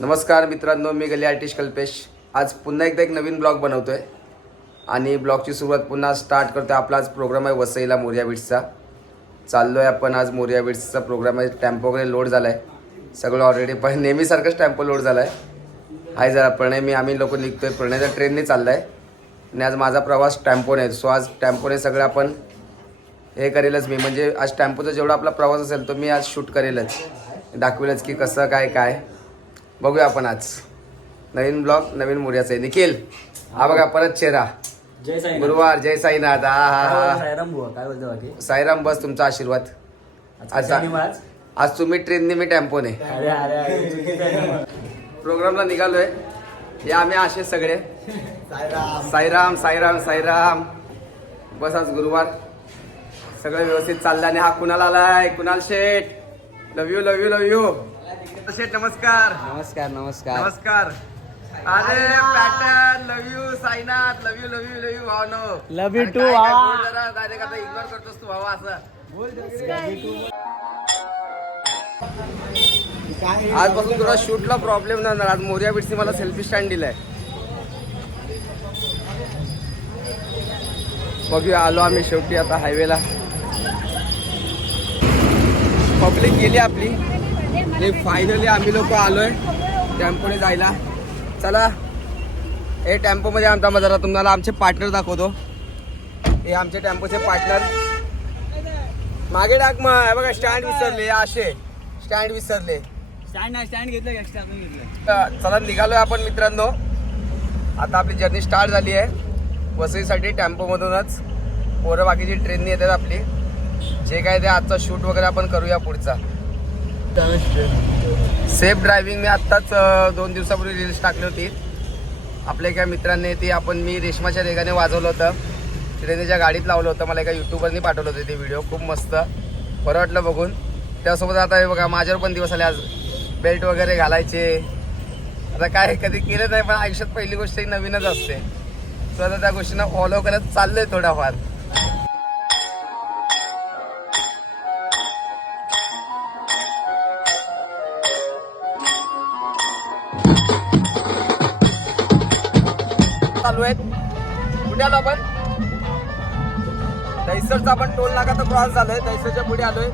नमस्कार मित्रांनो, मी गली आर्टिस्ट कल्पेश. आज पुन्हा एकदा एक नवीन ब्लॉग बनवतो आहे आणि ब्लॉगची सुरुवात पुन्हा स्टार्ट करतो. आपला आज प्रोग्राम आहे वसईला मोरया बीट्सचा. चाललो आहे आपण आज मोरया बीट्सचा प्रोग्राम आहे. टॅम्पो वगैरे लोड झाला आहे सगळं ऑलरेडी, पण नेहमीसारखंच टॅम्पो लोड झाला आहे. जरा प्रणय आम्ही लोक निघतो आहे. प्रणयचा ट्रेनने चालला आहे आणि आज माझा प्रवास टॅम्पोने. सो आज टॅम्पोने सगळं आपण हे करेलच मी, म्हणजे आज टॅम्पोचा जेवढा आपला प्रवास असेल तो मी आज शूट करेलच, दाखवेलच की कसं काय बघूया आपण. आज नवीन ब्लॉग नवीन मोर्याचा आहे. निखिल हा बघा परत चेहरा. जय साईनाथ. गुरुवार जय साईनाथ. हा साईराम बुवा, काय बोलतो बाकी? साईराम, बस तुमचा आशीर्वाद. आज तुम्ही ट्रेनने, मी टॅम्पोने. अरे प्रोग्रामला निघालोय. हे आम्ही असे सगळे साईराम साईराम साईराम. बस आज गुरुवार सगळं व्यवस्थित चाललं. आणि हा कुणाल आलाय, Kunal Sheth. Love you love you love you Sheth. नमस्कार नमस्कार नमस्कार नमस्कार. अरे pattern, love you Sainath. Love you love you love you भावनो. लव यू टू जरा डायरेक्ट आता इग्नोर करतोस तू भावा असं. आजपासून तुला शूटला प्रॉब्लेम नाही. आज मोरया बीट्सने मला सेल्फी स्टँड दिलाय. बघूया, आलो आम्ही शेवटी आता हायवेला. पब्लिक गेली आपली. फायनली आम्ही लोक आलोय टेम्पोने जायला. चला हे टेम्पोमध्ये आमचा जरा तुम्हाला आमचे पार्टनर दाखवतो. हे आमचे टेम्पोचे पार्टनर. मागे टाक मग. हे बघा स्टँड विसरले, असे स्टँड विसरले. स्टँड घेतलं एक्स्ट्रा आपण घेतलं. चला निघालोय आपण मित्रांनो. आता आपली जर्नी स्टार्ट झाली आहे वसईसाठी टेम्पोमधूनच. पोरं बाकीची ट्रेननी येतात आपली. जे काय ते आजचा शूट वगैरे आपण करूया पुढचा. सेफ ड्रायव्हिंग मी आत्ताच 2 दिवसापूर्वी रील्स टाकली होती. आपल्या एका मित्रांनी ती मी रेशमाच्या रेगाने वाजवलं होतं. ट्रेनेच्या गाडीत लावलं होतं. मला एका यूट्यूबरनी पाठवलं होतं ते व्हिडिओ. खूप मस्त बरं वाटलं बघून. त्यासोबत आता हे बघा माझ्यावर पण दिवस आले आज बेल्ट वगैरे घालायचे. आता काय कधी केलं नाही, पण आयुष्यात पहिली गोष्ट ही नवीनच असते. तर आता त्या गोष्टींना फॉलो करत चाललंय थोडाफार. चालू आहेत. कुठे आलो आपण? दहिसरचा आपण टोल नाका तर क्रॉस झालोय. दहिसरच्या पुढे आलोय.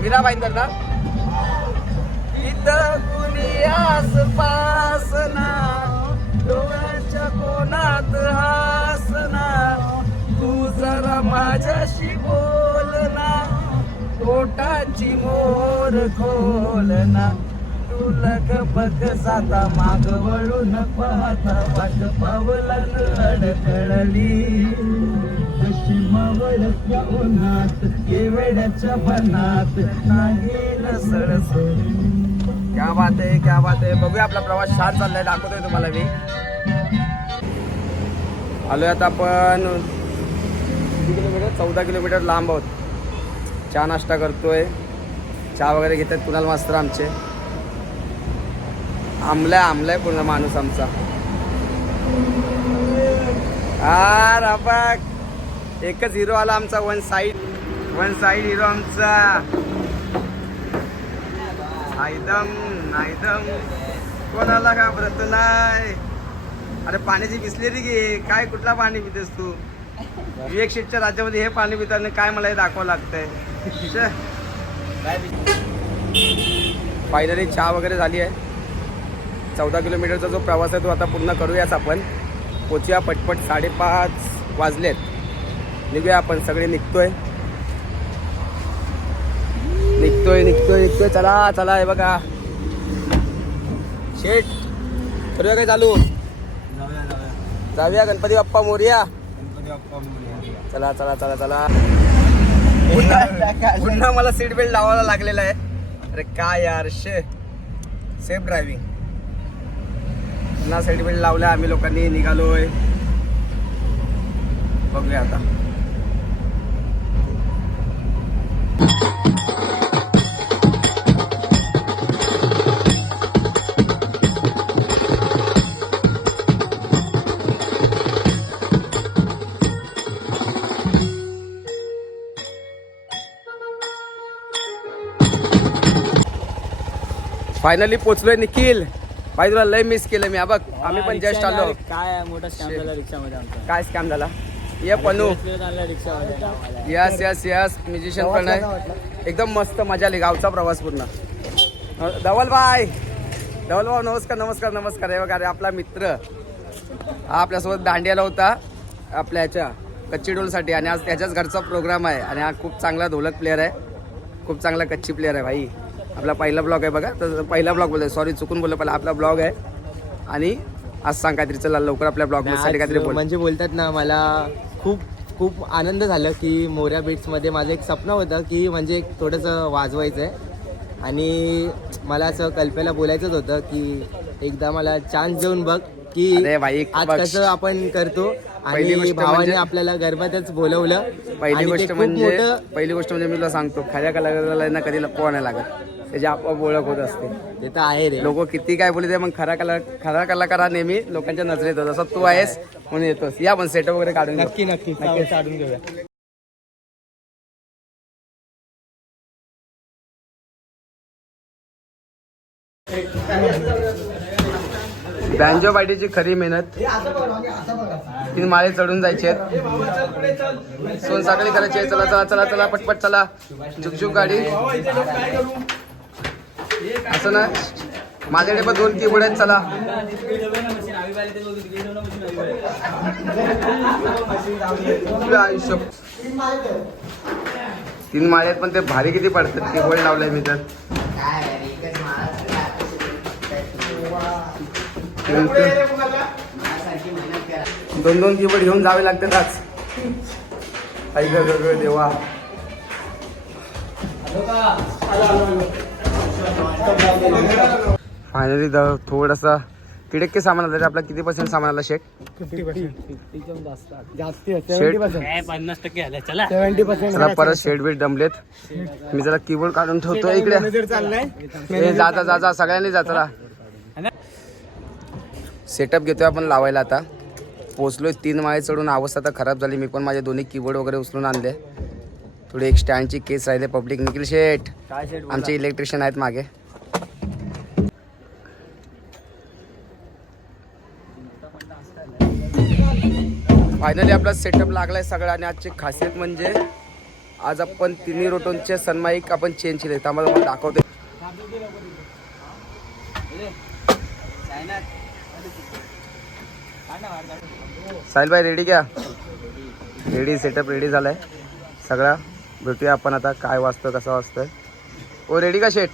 मीरा भाईंदर ना. इथं कुणी आसपास ना, डोळ्याच्या कोणात हासना, तू जरा माझ्याशी बोल ना, पोटाची मोर खोल ना, तू लग बघ जाता माग वळून पाहता, वाट पावलान अडकळली, कशी मावळत्या उन्हात, केवड्याच्या बनात, नागेल सडसडी. क्या बात आहे, क्या बात आहे. बघूया आपला प्रवास छान चाललाय, दाखवतोय तुम्हाला मी. आलोय आता आपण 14 किलोमीटर लांब आहोत. चहा नाश्ता करतोय. चहा वगैरे घेतात कुणाल मास्तर आमचे. आमलाय पूर्ण माणूस आमचा. बघ एकच हिरो आला आमचा. वन साइड हिरो आमचा. नाहीदम कोणाला घाबरत नाही. अरे पाण्याची बिसलेरी घे. काय कुठला पाणी पितेस तू? विवेक शेठच्या राज्यामध्ये हे पाणी पिताना काय मला हे दाखवावं लागतंय. फायनली चहा वगैरे झाली आहे. 14 किलोमीटरचा जो प्रवास आहे तो आता पूर्ण करूयाच आपण. पोचूया पटपट. 5:30 वाजलेत. निघूया आपण. सगळे निघतोय. चला हे बघा शेठ. करूया काय चालू? जाऊया गणपती बाप्पा मोरया. चला पुन्हा मला सीट बेल्ट लावायला लागलेला आहे. अरे काय यार सेफ ड्रायव्हिंग. पुन्हा सीट बेल्ट लावल्या आम्ही लोकांनी. निघालोय. बघूया आता. फायनली पोचलोय निखिल. भाई तुला लय मिस केलं मी. हा बघ आम्ही पण जस्ट आलो. काय मोठा स्कॅम झाला रिक्षामध्ये आमचा. काय स्कॅम झाला? ये पनू. रिक्षामध्ये यस यस यस म्युझिशियन पण आहे. एकदम मस्त मजा आली गावचा प्रवास पूर्ण. धवल भाई नमस्कार नमस्कार नमस्कार. हे बघा रे आपला मित्र हा आपल्यासोबत दांडियाला होता आपल्या ह्याच्या कच्ची डोलसाठी आणि आज त्याच्याच घरचा प्रोग्राम आहे आणि हा खूप चांगला ढोलक प्लेअर आहे. खूप चांगला कच्ची प्लेअर आहे भाई. आपला पहिला ब्लॉग आहे बघा. तर पहिला ब्लॉग बोलतोय सॉरी चुकून बोललो. पहिला आपला ब्लॉग आहे आणि आज सांग काहीतरी. चला लवकर आपल्या ब्लॉगसाठी काहीतरी बोल. म्हणजे बोलतात ना मला खूप खूप आनंद झाला की मोर्या बीट्समध्ये माझं एक स्वप्न होतं की म्हणजे थोडंसं वाजवायचं आहे आणि मला असं कल्पेला बोलायचंच होतं की एकदा मला चान्स देऊन बघ की अरे भाई आज बघ. कसं आपण करतो. पहिली आणि गोष्ट भावाने म्हणजे- आपल्याला गरबातच बोलवलं. पहिली आणि ते गोष्ट खूप म्हणजे मोठं- मी तुला सांगतो खऱ्या कलाकाराला कधी लपवा नाही लागत. त्याची आपोआप ओळख होत असते. ते तर आहे रे. लोक किती काय बोलते मग खरा कलाकार हा नेहमी लोकांच्या नजरेत येतो. जसं तू आहेस म्हणून येतोस. या पण सेटअप वगैरे काढून घेऊ. नक्की नक्की काढून घेऊया. बँजो पार्टीची खरी मेहनत. 3 माळे चढून जायचे आहेत. सोनसाखळी करायची आहे. चला चला चला चला पटपट चला. चुकचुक गाडी. असं ना माझ्याकडे पण 2 कीबोर्ड आहेत. चला आपलं आयुष्य 3 माळे आहेत पण ते भारी किती पडतात. कीबोर्ड लावलाय मी तर. 2 कीबोर्ड घेऊन जावे लागतात आज. आई ग ग ग देवा. फायनली थोडासा किडके सामान आलं. आपला किती % सामान आला शेट? 50% आले. चला 70%. चला परत शेड बीट दमलेत. मी जरा कीबोर्ड काढून ठेवतो इकडे. ए, जा सगळ्यांनी जा. चला सेटअप घेतोय आपण लावायला. आता पोचलोय 3 माळे चढून. अवस्था तर खराब झाली. मी पण माझे दोन्ही कीबोर्ड वगैरे उचलून आणले. थोडी एक स्टँडची केस राहिले. पब्लिक निखिल शेठ आमचे इलेक्ट्रिशियन आहेत मागे. फायनली आपला सेटअप लागलाय सगळा. आणि आजची खासियत म्हणजे आज आपण 3 रोटोनचे सनमाईक आपण चेंज केले. आम्हाला मला दाखवते. साहिल भाई रेडी क्या? रेडी. सेटअप रेडी झालाय सगळा. भेटूया आपण आता काय वाजतं कसं वाजतंय. ओ रेडी का शेट?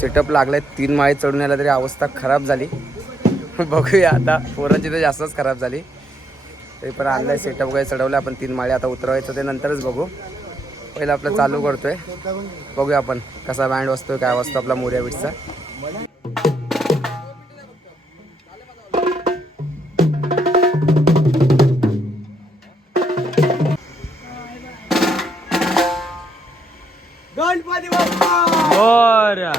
सेटअप लागलाय. 3 माळे चढून यायला तरी अवस्था खराब झाली. बघूया आता. पोरांची तर जास्तच खराब झाली. तरी पण आणलाय सेटअप वगैरे चढवलं आपण. 3 माळे आता उतरवायचं ते नंतरच बघू. पहिलं आपलं चालू करतोय. बघूया आपण कसा बँड वाजतोय काय वाजतो आपला मोर्या बीट्सचा. गणपती बाप्पा. बरं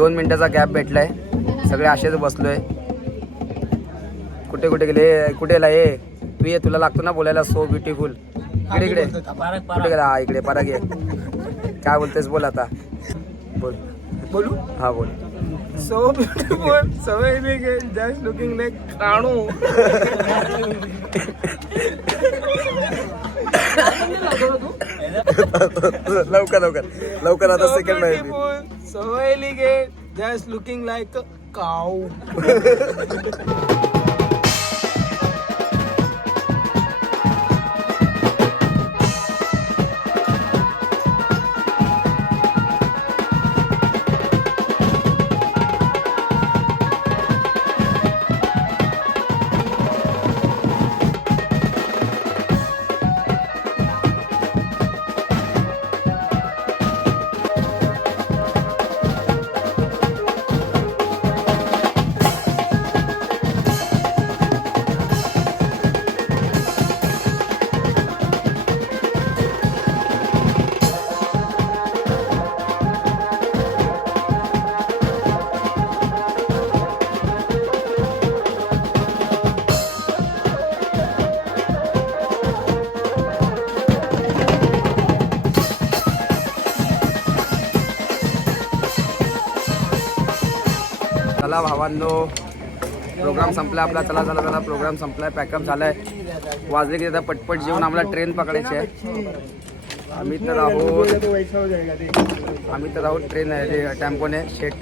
2 मिनिटाचा गॅप भेटलाय. सगळे असेच बसलोय. कुठे कुठे गेले, कुठे गेला ये तू? ये, तुला लागतो ना बोलायला सो ब्युटिफुल. इकडे इकडे कुठे गेला? हा इकडे पराग ये. काय बोलतेस बोल आता. बोल. बोलू? हा बोल. So beautiful, so elegant, just looking like काणू. लवकर लवकर लवकर आता सेकंड आहे. So elegant, just looking like cow. चला भावांनो, प्रोग्राम संपला आपला. चला चला चला, प्रोग्राम संपलाय, पॅकअप झालाय. वाजले की आता पटपट जेवून आम्हाला ट्रेन पकडायची आहे. आम्ही तर आहोत ट्रेन आहे, टेम्पोने शेट.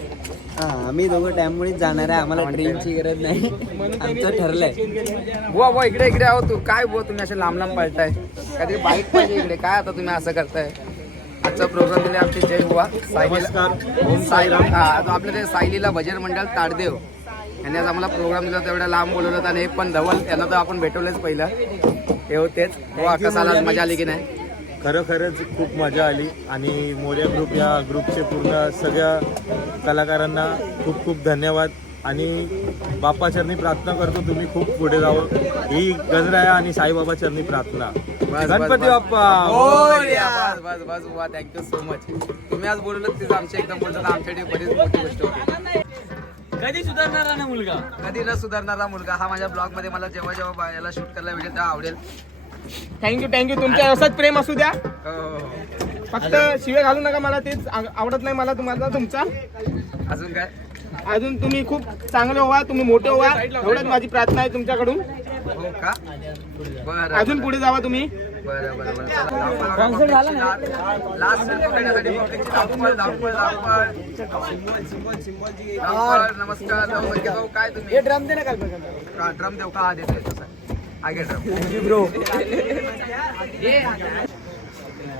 आम्ही दोघं टॅम्पोनीच जाणार आहे. आम्हाला ट्रेनची गरज नाही. आमचं ठरलंय. बुवा बुवा इकडे इकडे आहो. तू काय बुवा, तुम्ही असे लांब लांब पळताय. काहीतरी बाईक पाहिजे इकडे. काय आता तुम्ही असं करताय. आजचा प्रोग्राम दिले आमचे जय बुवा आपलं ते सायलीला भजन मंडळ ताडदेव यांनी आज आम्हाला प्रोग्राम दिला. तेवढ्या लांब बोलवलं. आणि हे पण धवल यांना तर आपण भेटवलंच पहिलं. हे होतेच बुवा. कसा आला, मजा आली की नाही? खरंच खूप मजा आली. आणि मोर्या ग्रुप या ग्रुपचे पूर्ण सगळ्या कलाकारांना खूप खूप धन्यवाद. आणि बाप्पाचरणी प्रार्थना करतो तुम्ही खूप पुढे जावं. ही गजरा आहे आणि साईबाबा चरणी प्रार्थना. गणपती बाप्पा. बस बस बस बुवा, थँक्यू सो मच. तुम्ही आज बोलवलं तिथं आमच्या एकदम बोलतात. आमच्यासाठी बरीच मोठी गोष्ट होती. कधी सुधारणारा ना मुलगा, कधी न सुधारणारा मुलगा. हा माझ्या ब्लॉग मध्ये मला जेव्हा जेव्हा याला शूट करायला भेटेल तेव्हा आवडेल. थँक्यू. तुमच्या असंच प्रेम असू द्या. हो. फक्त शिवे घालू नका. मला तेच आवडत नाही मला तुम्हाला तुमचा. अजून काय? अजून तुम्ही खूप चांगले व्हा, तुम्ही मोठे व्हा, एवढंच माझी प्रार्थना आहे तुमच्याकडून. हो का? बरं. अजून पुढे जावा तुम्ही. बरं बरं बरं. लास्ट नमस्कार. भाऊ काय तुम्ही ड्रम दे ना. ड्रम देऊ का? हा देतोय तसा. आगे ड्रम. ब्रो,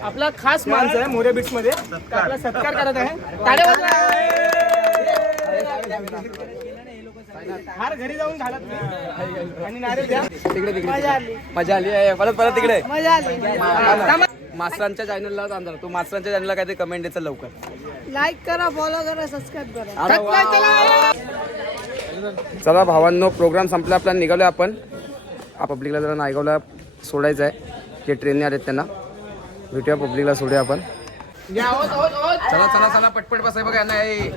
आपला खास माणसं आहे मोरे बीट्स मध्ये. आपला सत्कार करत आहे. टाळ्या वाजवा. हार घरी जाऊन घालत नाही. आणि नारळ द्या. तिकडे तिकडे मजा आली आहे. परत तिकडे मजा आली. मास्तरांच्या चॅनलला आणणार. तू मास्तरांच्या चॅनलला काहीतरी कमेंट द्यायचं लवकर. लाईक करा, फॉलो करा, सबस्क्राईब करा. चला भावांनो, प्रोग्राम संपला आपला. निघालोय आपण. पब्लिकला जरा नायगावला सोडायचं आहे. जे ट्रेनने आलेत त्यांना भेटूया. पब्लिकला सोडूया आपण. चला चला चला, पटपट बसाय बघा. नाही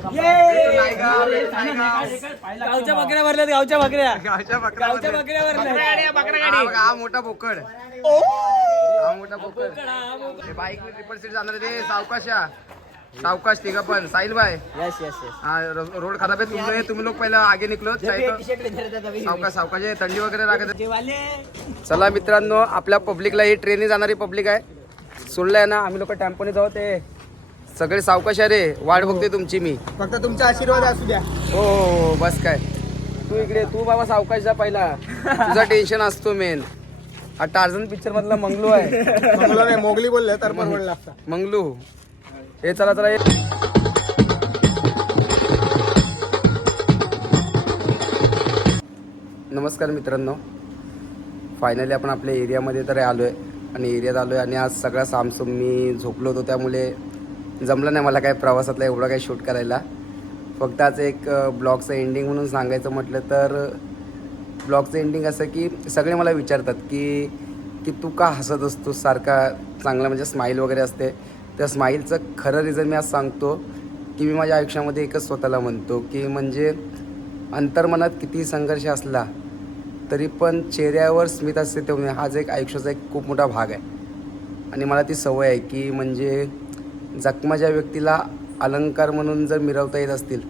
गावच्या बकऱ्या भरल्यात. गावच्या बकऱ्या हा मोठा बोकड. हा मोठा बोकड. बाईक ट्रिपल सीट जाणार ते. सावकाश तिघं पण. साहिल भाई. Yes yes yes. हा रोड खराब आहे. तुम्ही लोक पहिला आगे निघलो. सावकाश थंडी वगैरे लागत. चला मित्रांनो, आपल्या पब्लिकला ही ट्रेनने जाणारी पब्लिक आहे. सोडलाय ना. आम्ही लोक टेम्पोने जाऊ. ते सगळे सावकाश आहे रे. वाट बघते तुमची मी. फक्त तुमचा आशीर्वाद असू द्या. हो बस काय. तू इकडे. तू बाबा सावकाश जा पहिला. तुझा टेन्शन असतो मेन. हा टार्झन पिक्चर मधला मंगलू आहे. मोगली बोलले तर परवडला लागता. मंगलू. हे चला चला. नमस्कार मित्रांनो, फायनली आपण आपल्या एरियामध्ये तर आलो आहे. आणि एरियात आलो आहे. आणि आज सगळा सामसूम. मी झोपलो होतो त्यामुळे जमलं नाही मला काय प्रवासातला एवढं काही शूट करायला. फक्त आज एक ब्लॉगचं एंडिंग म्हणून सांगायचं म्हटलं तर ब्लॉगचं एंडिंग असं की सगळे मला विचारतात की तू का हसत असतो सारखा. चांगला म्हणजे स्माईल वगैरे असते. त्या स्माईलचं खरं रिझन मी आज सांगतो की मी माझ्या आयुष्यामध्ये एकच स्वतःला म्हणतो की म्हणजे अंतर्मनात किती संघर्ष असला तरी पण चेहऱ्यावर स्मित असते तेव्हा हाच एक आयुष्याचा एक खूप मोठा भाग आहे. आणि मला ती सवय आहे की म्हणजे जखमाच्या व्यक्तीला अलंकार म्हणून जर मिरवता येत असतील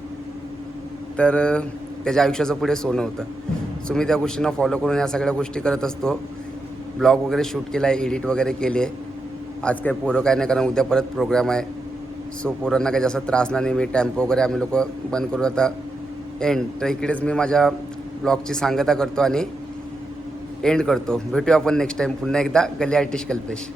तर त्याच्या आयुष्याचं पुढे सोनं होतं. सो मी त्या गोष्टींना फॉलो करून या सगळ्या गोष्टी करत असतो. ब्लॉग वगैरे शूट केला आहे, एडिट वगैरे केली आहे. आज काय पोरं काय नाही, कारण उद्या परत प्रोग्राम आहे. सो पोरांना काही जास्त त्रास नाही. मी टेम्पो वगैरे आम्ही लोक बंद करू आता एंड. तर इकडेच मी माझ्या ब्लॉगची सांगता करतो आणि एंड करतो. भेटूया आपण नेक्स्ट टाईम पुन्हा एकदा गली आर्टिस्ट कल्पेश.